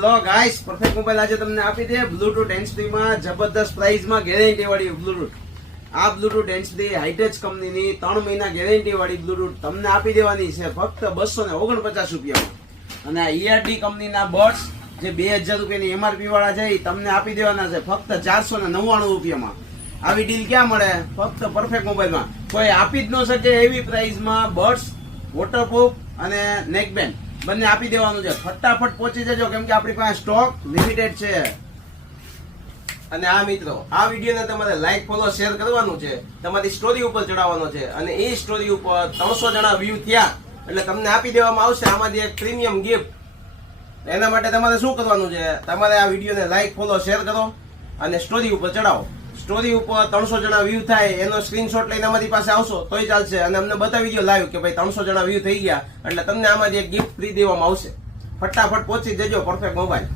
Hello guys, perfect mobile આજે તમને આપી દે બ્લૂટૂથ હેન્ડ ફ્રી માં જબરદસ્ત પ્રાઇસ માં ગેરંટી વાળી બ્લૂટૂથ. આ બ્લૂટૂથ હેન્ડ ફ્રી હાઈટેચ કંપનીની 3 મહિના ગેરંટી વાળી બ્લૂટૂથ તમને આપી દેવાની છે ફક્ત 249 રૂપિયામાં. અને આ ERD કંપનીના બડ્સ જે 2000 રૂપિયાની MRP વાળા છે એ તમને આપી દેવાના છે ફક્ત 499 રૂપિયામાં. આવી ડીલ ક્યાં મળે? ફક્ત પરફેક્ટ મોબાઈલમાં. કોઈ આપી જ ન શકે એવી પ્રાઇસમાં બડ્સ, વોટરપ્રૂફ અને નેકબેન્ડ બંને આપી દેવાનું છે. ફટાફટ પહોંચી જજો કેમ કે આપણી પાસે સ્ટોક લિમિટેડ છે. અને આ મિત્રો, આ વિડીયોને તમારે લાઈક, ફોલો, શેર કરવાનું છે, તમારી સ્ટોરી ઉપર ચડાવવાનો છે અને એ સ્ટોરી ઉપર 300 જણા વ્યૂ થયા એટલે તમને આપી દેવામાં આવશે આમાંથી એક પ્રીમિયમ ગિફ્ટ. એના માટે તમારે શું કરવાનું છે? તમારે આ વિડીયોને લાઈક, ફોલો, શેર કરો અને સ્ટોરી ઉપર ચડાવો. સ્ટોરી ઉપર 300 જણા વ્યૂ થાય એનો સ્ક્રીનશોટ લઈને અમારી પાસે આવશો તોય ચાલશે અને અમને બતાવી દો લાઈવ કે ભાઈ 300 જણા વ્યૂ થઈ ગયા એટલે તમને આમાંથી એક ગિફ્ટ ફ્રી દેવામાં આવશે. ફટાફટ પહોંચી જજો પરફેક્ટ મોબાઈલ.